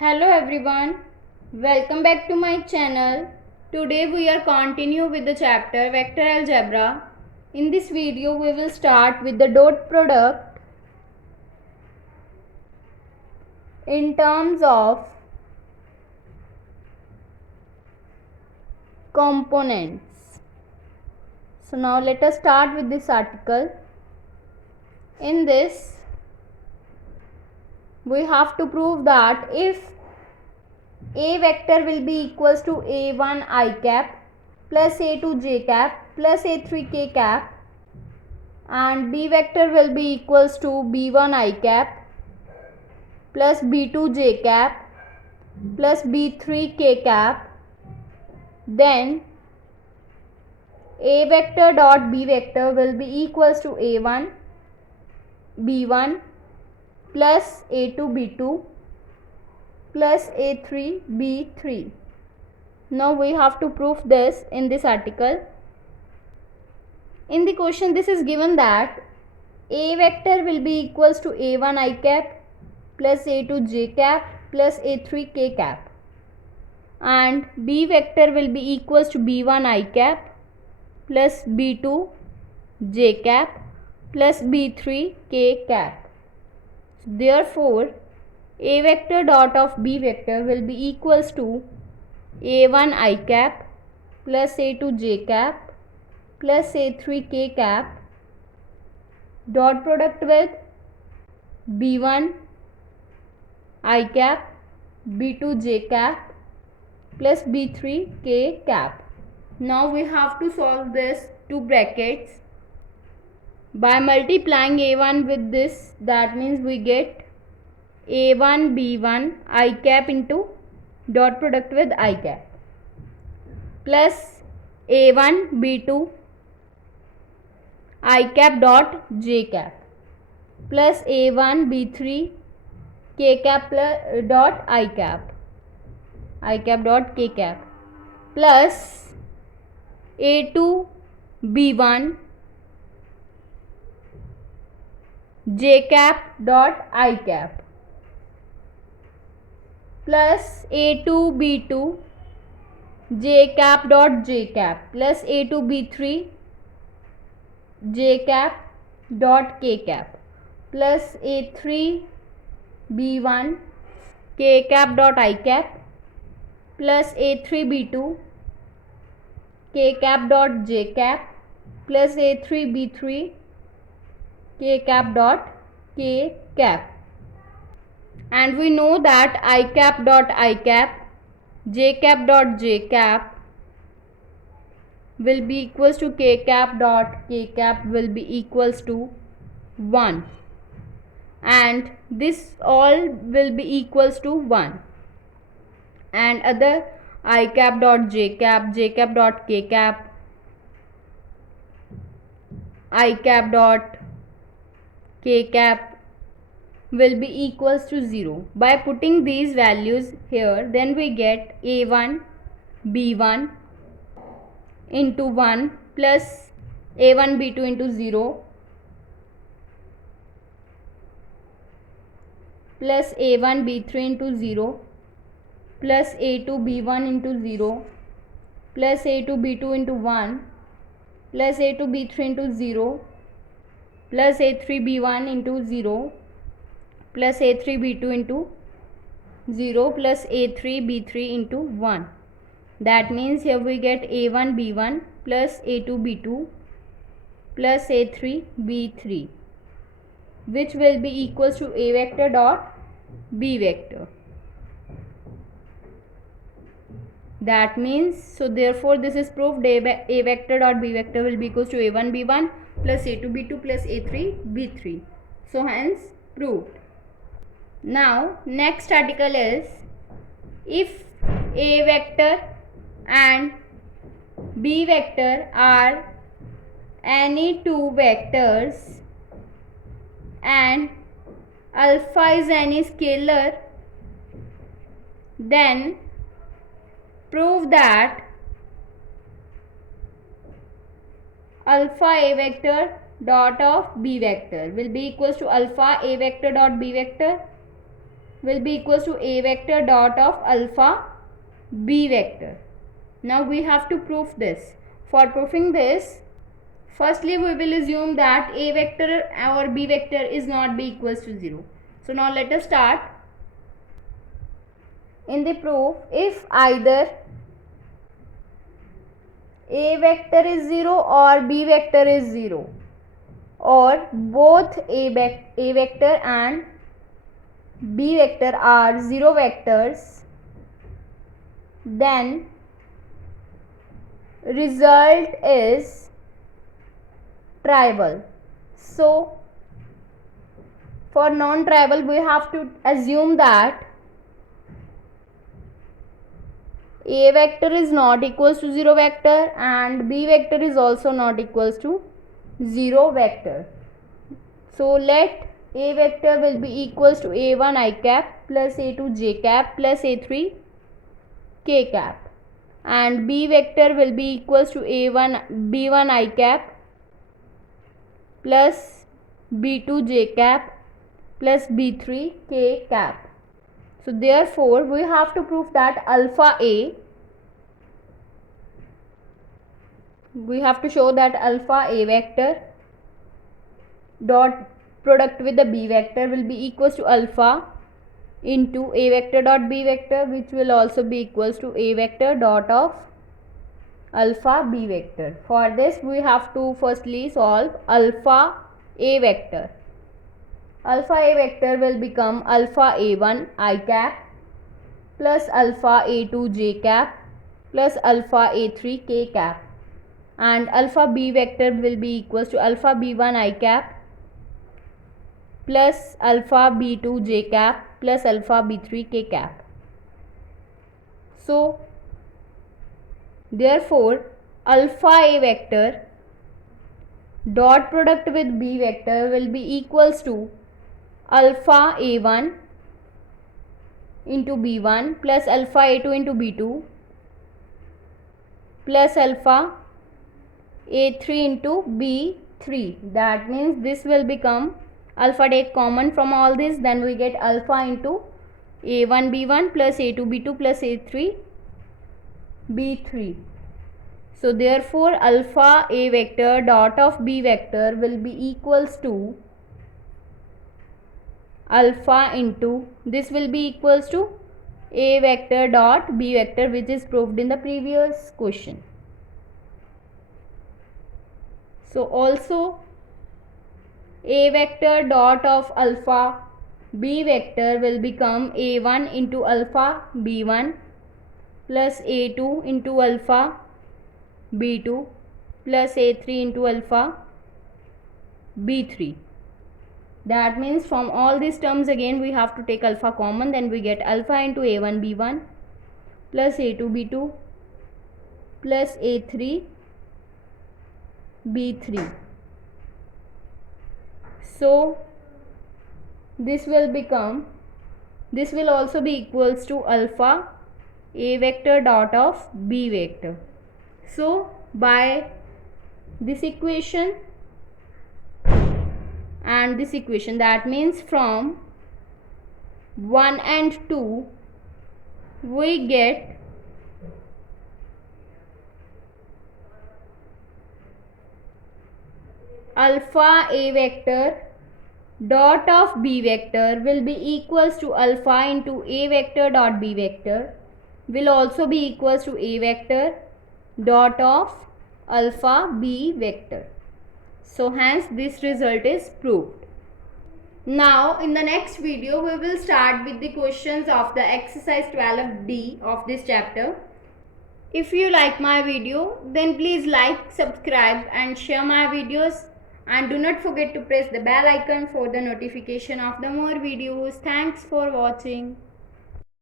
Hello everyone, welcome back to my channel. Today we are continue with the chapter Vector Algebra. In this video we will start with the dot product in terms of components. So now let us start with this article. In this we have to prove that if a vector will be equals to a1 I cap plus a2 j cap plus a3 k cap and b vector will be equals to b1 I cap plus b2 j cap plus b3 k cap, then a vector dot b vector will be equals to a1 b1 plus a2 b2 plus a3 b3. Now we have to prove this in this article. In the question this is given that a vector will be equals to a1 I cap plus a2 j cap plus a3 k cap and b vector will be equals to b1 I cap plus b2 j cap plus b3 k cap. Therefore a vector dot of b vector will be equals to a1 I cap plus a2 j cap plus a3 k cap dot product with b1 I cap b2 j cap plus b3 k cap. Now we have to solve this two brackets by multiplying a1 with this, that means we get a1 b1 I cap into dot product with I cap plus a1 b2 I cap dot j cap plus a1 b3 k cap plus dot I cap dot k cap plus a2 b1 j cap dot I cap plus a2 b2 j cap dot j cap plus a2 b3 j cap dot k cap plus a3 b1 k cap dot I cap plus a3 b2 k cap dot j cap plus a3 b3 k cap dot k cap. And we know that I cap dot I cap, j cap dot j cap will be equals to k cap dot k cap will be equals to 1 and this all will be equals to 1 and other I cap dot j cap dot k cap, I cap dot k cap will be equals to 0. By putting these values here, then we get a1 b1 into 1 plus a1 b2 into 0 plus a1 b3 into 0 plus a2 b1 into 0 plus a2 b2 into 1 plus a2 b3 into 0 plus a3 b1 into 0 plus a3 b2 into 0 plus a3 b3 into 1. That means here we get a1 b1 plus a2 b2 plus a3 b3, which will be equals to a vector dot b vector. That means, so therefore this is proved a vector dot b vector will be equals to a1 b1 plus a2 b2 plus a3 b3. So hence proved. Now next article is if a vector and b vector are any two vectors and alpha is any scalar, then prove that alpha a vector dot of b vector will be equals to alpha a vector dot b vector will be equals to A vector dot of alpha B vector. Now we have to prove this. For proving this, firstly we will assume that A vector or B vector is not be equals to 0. So now let us start. In the proof, if either A vector is 0 or B vector is 0, or both A vector and B vector are 0 vectors, then result is trivial. So for non-trivial we have to assume that A vector is not equals to 0 vector and B vector is also not equals to 0 vector. So let A vector will be equals to A1 I cap plus A2 j cap plus A3 k cap, and B vector will be equals to B1 I cap plus B2 j cap plus B3 k cap. So therefore we have to prove that alpha A, we have to show that alpha A vector dot product with the B vector will be equals to alpha into A vector dot B vector, which will also be equals to A vector dot of alpha B vector. For this we have to firstly solve alpha A vector. Alpha A vector will become alpha A1 I cap plus alpha A2 j cap plus alpha A3 k cap, and alpha B vector will be equals to alpha B1 I cap plus alpha B2 j cap plus alpha B3 k cap. So therefore alpha A vector dot product with B vector will be equals to alpha A1 into B1 plus alpha A2 into B2 plus alpha A3 into B3. That means this will become, alpha take common from all this, then we get alpha into A1 B1 plus A2 B2 plus A3 B3. So therefore alpha A vector dot of B vector will be equals to alpha into, this will be equals to A vector dot B vector, which is proved in the previous question. So also A vector dot of alpha B vector will become A1 into alpha B1 plus A2 into alpha B2 plus A3 into alpha B3. That means from all these terms again we have to take alpha common, then we get alpha into A1 B1 plus A2 B2 plus A3 B3. So this will become, this will also be equals to alpha A vector dot of B vector. So by this equation and this equation, that means from 1 and 2 we get alpha A vector dot of B vector will be equals to alpha into A vector dot B vector will also be equals to A vector dot of alpha B vector. So hence this result is proved. Now in the next video we will start with the questions of the exercise 12D of this chapter. If you like my video, then please like, subscribe and share my videos, and do not forget to press the bell icon for the notification of the more videos. Thanks for watching.